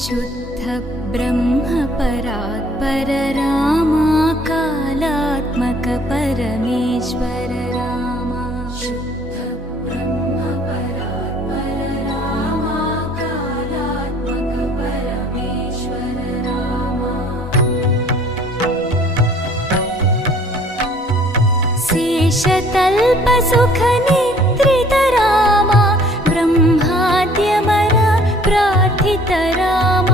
शुद्ध ब्रह्म परात्पर रामा कालात्मक परमेश्वर रामा शुद्ध ब्रह्म परात्पर रामा कालात्मक परमेश्वर रामा शेषतल्प सुख निद्रित रामा ब्रह्माद्यमर प्रार्थित रामा